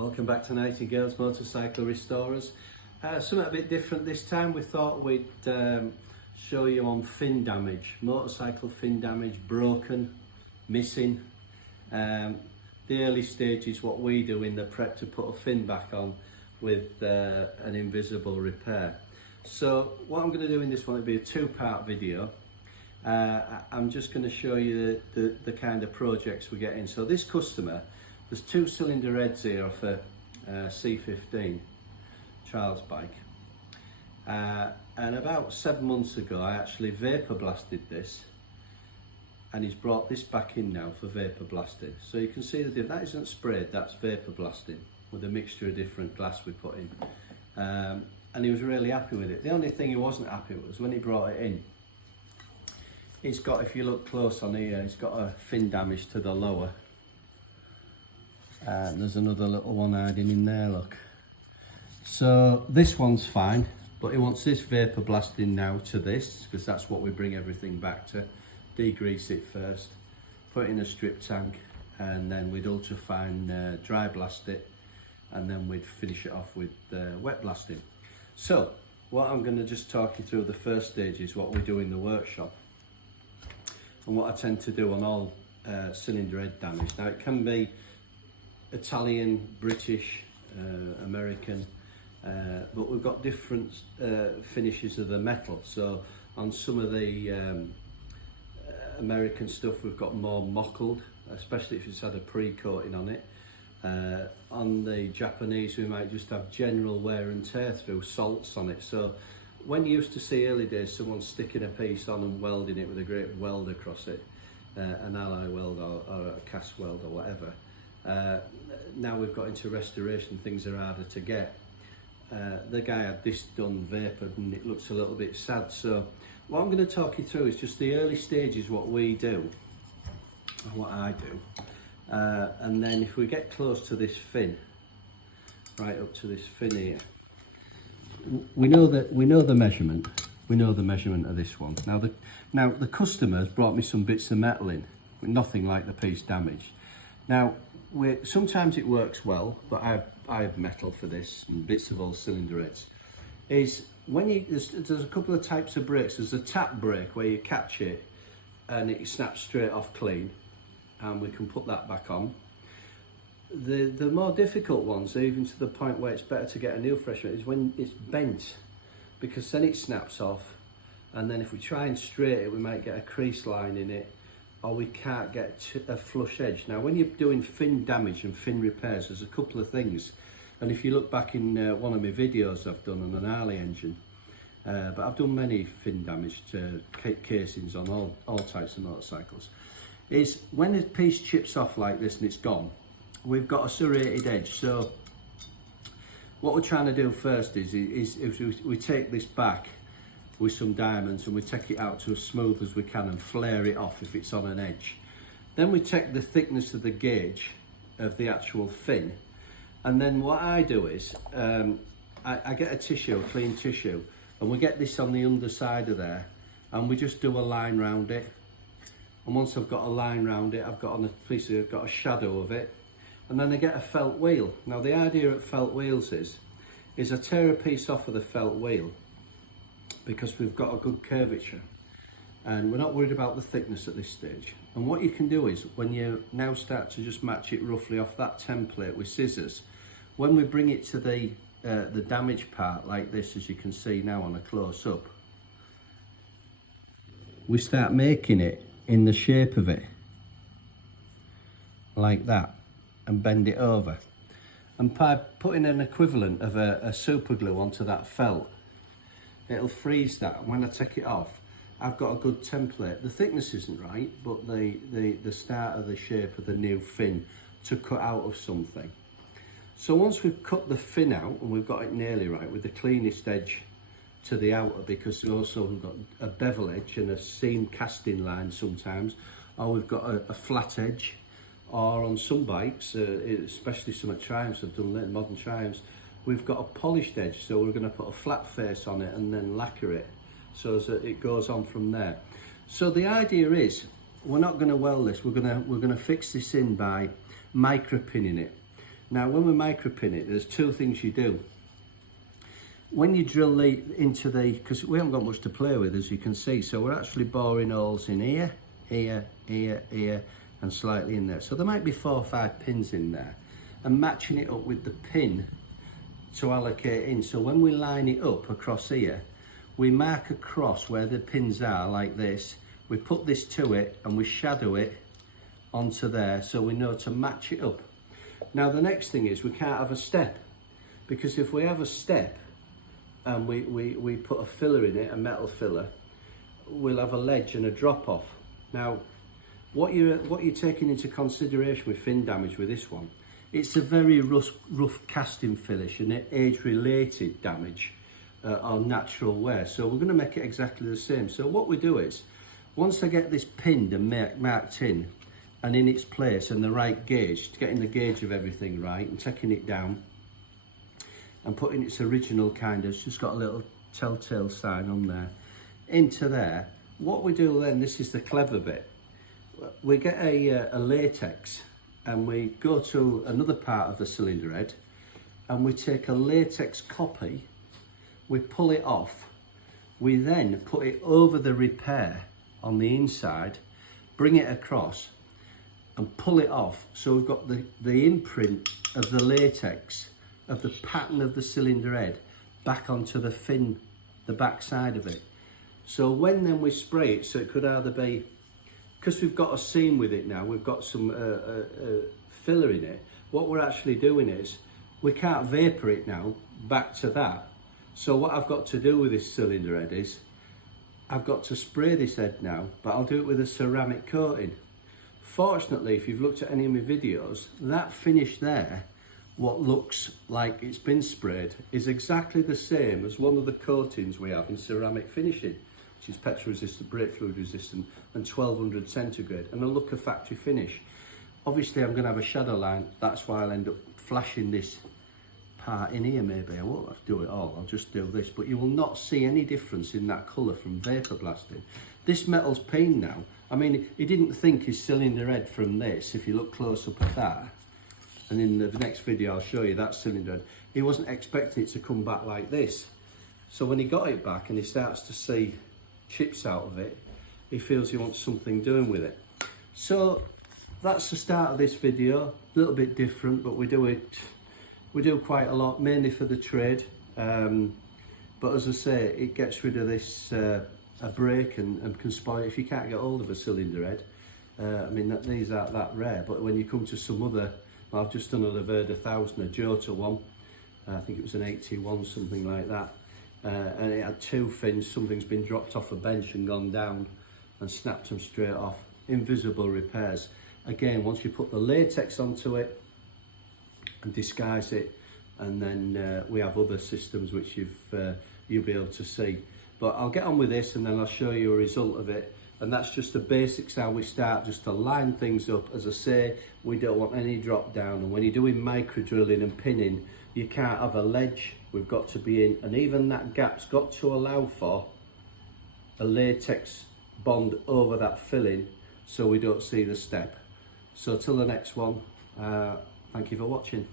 Welcome back to Nightingale's Motorcycle Restorers. Something a bit different this time. We thought we'd show you on fin damage, motorcycle fin damage, broken, missing. The early stages, what we do in the prep to put a fin back on with an invisible repair. So what I'm going to do in this one will be a two-part video. I'm just going to show you the kind of projects we get in. So this customer, there's two cylinder heads here off a C15 Charles bike, and about 7 months ago I actually vapor blasted this, and he's brought this back in now for vapor blasting. So you can see that isn't sprayed, that's vapor blasting with a mixture of different glass we put in, and he was really happy with it. The only thing he wasn't happy with was when he brought it in. It's got, if you look close on here, it's got a fin damage to the lower. And there's another little one hiding in there, look. So this one's fine, but he wants this vapor blasting now to this, because that's what we bring everything back to. Degrease it first, put it in a strip tank, and then we'd ultra-fine dry blast it, and then we'd finish it off with wet blasting. So what I'm going to just talk you through the first stage is what we do in the workshop, and what I tend to do on all cylinder head damage. Now it can be Italian, British, American, but we've got different finishes of the metal. So on some of the American stuff we've got more mockled, especially if it's had a pre-coating on it. On the Japanese we might just have general wear and tear through salts on it. So when you used to see early days someone sticking a piece on and welding it with a great weld across it, an alloy weld or a cast weld or whatever, now we've got into restoration, things are harder to get. The guy had this done vapored and it looks a little bit sad. So what I'm going to talk you through is just the early stages, what we do, or what I do, and then if we get close to this fin, right up to this fin here, we know the measurement. We know the measurement of this one. Now the customer's brought me some bits of metal in, with nothing like the piece damaged. Now sometimes it works well, but I have metal for this and bits of old cylinder heads. Is when there's a couple of types of brakes. There's a tap brake where you catch it and it snaps straight off clean, and we can put that back on. The more difficult ones, even to the point where it's better to get a new fresh one, is when it's bent, because then it snaps off, and then if we try and straighten it we might get a crease line in it, or we can't get a flush edge. Now when you're doing fin damage and fin repairs, there's a couple of things, and if you look back in one of my videos I've done on an Harley engine, but I've done many fin damage casings on all types of motorcycles, is when a piece chips off like this and it's gone, we've got a serrated edge. So what we're trying to do first is we take this back with some diamonds and we take it out to as smooth as we can and flare it off if it's on an edge. Then we take the thickness of the gauge of the actual fin, and then what I do is I get a tissue, a clean tissue, and we get this on the underside of there, and we just do a line round it. And once I've got a line round it, I've got a shadow of it, and then I get a felt wheel. Now the idea of felt wheels is I tear a piece off of the felt wheel, because we've got a good curvature and we're not worried about the thickness at this stage. And what you can do is, when you now start to just match it roughly off that template with scissors, when we bring it to the damaged part like this, as you can see now on a close-up, we start making it in the shape of it like that and bend it over, and by putting an equivalent of a super glue onto that felt, it'll freeze that, and when I take it off I've got a good template. The thickness isn't right, but the start of the shape of the new fin to cut out of something. So once we've cut the fin out and we've got it nearly right with the cleanest edge to the outer, because also we've got a bevel edge and a seam casting line sometimes, or we've got a flat edge, or on some bikes, especially some at Triumphs, I've done modern Triumphs, we've got a polished edge, so we're going to put a flat face on it and then lacquer it so that it goes on from there. So the idea is, we're not going to weld this, we're going to fix this in by micro pinning it. Now when we micropin it, there's two things you do. When you drill into the, because we haven't got much to play with as you can see, so we're actually boring holes in here, here, here, here, and slightly in there. So there might be 4 or 5 pins in there, and matching it up with the pin to allocate in. So when we line it up across here, we mark across where the pins are like this, we put this to it and we shadow it onto there so we know to match it up. Now the next thing is we can't have a step, because if we have a step and we put a filler in it, a metal filler, we'll have a ledge and a drop off. Now what you're taking into consideration with fin damage with this one, it's a very rough casting finish and age related damage or natural wear, so we're going to make it exactly the same. So what we do is, once I get this pinned and marked in and in its place and the right gauge, getting the gauge of everything right and taking it down and putting its original kind of, it's just got a little telltale sign on there, into there, what we do then, this is the clever bit, we get a latex and we go to another part of the cylinder head and we take a latex copy, we pull it off, we then put it over the repair on the inside, bring it across and pull it off, so we've got the imprint of the latex of the pattern of the cylinder head back onto the fin, the back side of it. So when then we spray it, so it could either be, because we've got a seam with it now, we've got some filler in it, what we're actually doing is we can't vapor it now back to that. So what I've got to do with this cylinder head is I've got to spray this head now, but I'll do it with a ceramic coating. Fortunately, if you've looked at any of my videos, that finish there, what looks like it's been sprayed, is exactly the same as one of the coatings we have in ceramic finishing, which is petrol resistant, brake fluid resistant, and 1200 centigrade, and a look of factory finish. Obviously I'm going to have a shadow line, that's why I'll end up flashing this part in here maybe. I won't have to do it all, I'll just do this, but you will not see any difference in that colour from vapour blasting. This metal's peen now, I mean, he didn't think his cylinder head from this, if you look close up at that, and in the next video I'll show you that cylinder head, he wasn't expecting it to come back like this. So when he got it back and he starts to see chips out of it, he feels he wants something doing with it. So that's the start of this video, a little bit different, but we do quite a lot, mainly for the trade. But as I say, it gets rid of this a brake and can spoil it if you can't get hold of a cylinder head. I mean, these aren't that rare, but when you come to some other, well, I've just done a Laverde 1000, a Jota one, I think it was an 81, something like that, and it had 2 fins, something's been dropped off a bench and gone down and snapped them straight off. Invisible repairs. Again, once you put the latex onto it and disguise it, and then we have other systems which you'll be able to see. But I'll get on with this and then I'll show you a result of it. And that's just the basics how we start, just to line things up. As I say, we don't want any drop down, and when you're doing micro drilling and pinning, you can't have a ledge, we've got to be in, and even that gap's got to allow for a latex bond over that filling so we don't see the step. So till the next one, thank you for watching.